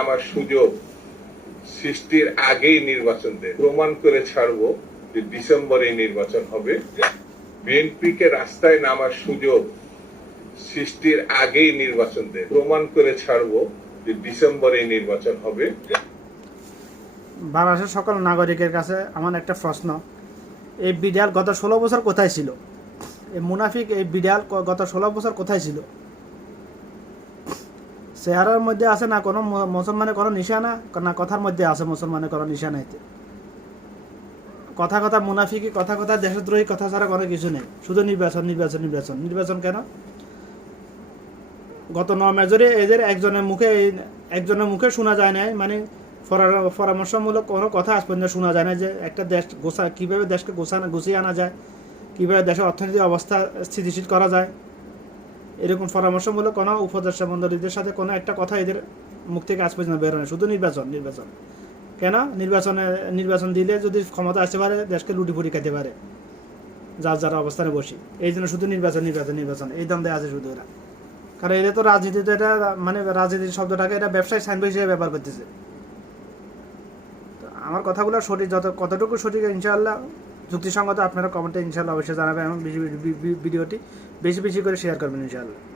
আমার সুযোগ সৃষ্টির আগেই নির্বাচন দেয়। প্রমাণ করে ছাড়বো যে ডিসেম্বরে নির্বাচন হবে। বিএনপিকে রাস্তায় নামার সুযোগ সৃষ্টির আগেই নির্বাচন দেয়। প্রমাণ করে ছাড়বো যে ডিসেম্বরে নির্বাচন হবে। বাংলাদেশের সকল নাগরিকের কাছে আমার একটা প্রশ্ন। এই বিড়াল গত ষোলো বছর কোথায় ছিল? এই মুনাফিক এই বিড়াল গত ষোলো বছর কোথায় ছিল? চেহারার মধ্যে আছে না, কোনো মুসলমানের কোনো নিশানা না কথার মধ্যে আছে মুসলমানের কোনো নিশানা এতে কথা কথা মুনাফিকি, কথা কথা দেশদ্রোহী, কথা ছাড়া কোনো কিছু নেই। শুধু নির্বাচন নির্বাচন নির্বাচন। নির্বাচন কেন? গত ন মেজরে এদের একজনের মুখে একজনের মুখে শোনা যায় নাই। মানে পরামর্শমূলক কোনো কথা আজ পর্যন্ত শোনা যায় না যে একটা দেশ গোছা, কীভাবে দেশকে গোছানো গুছিয়ে আনা যায়, কীভাবে দেশের অর্থনৈতিক অবস্থা স্থিতিশীল করা যায়। এরকম পরামর্শমূলক কোনো উপদেষ্টা মণ্ডলীদের সাথে কোনো একটা কথা এদের মুখ থেকে আজ পর্যন্ত বেরোয় শুধু নির্বাচন নির্বাচন। কেন? নির্বাচনে, নির্বাচন দিলে যদি ক্ষমতা আসতে পারে, দেশকে লুটি ফুটি খেতে পারে। যার যার অবস্থানে বসি। এই জন্য শুধু নির্বাচন নির্বাচন নির্বাচন। এই দ্বন্দ্বে আছে শুধু এরা। কারণ এদের তো রাজনীতিতে এটা মানে রাজনীতির শব্দটাকে এটা ব্যবসায় সাইনবোর্ড হিসেবে ব্যবহার করতেছে। আমার কথাগুলো সঠিক, যত, কতটুকু সঠিক, ইনশাআল্লাহ যুক্তিসঙ্গত আপনারা কমেন্টে ইনশাল্লাহ অবশ্যই জানাবেন এবং ভিডিওটি বেশি বেশি করে শেয়ার করবেন ইনশাআল্লাহ।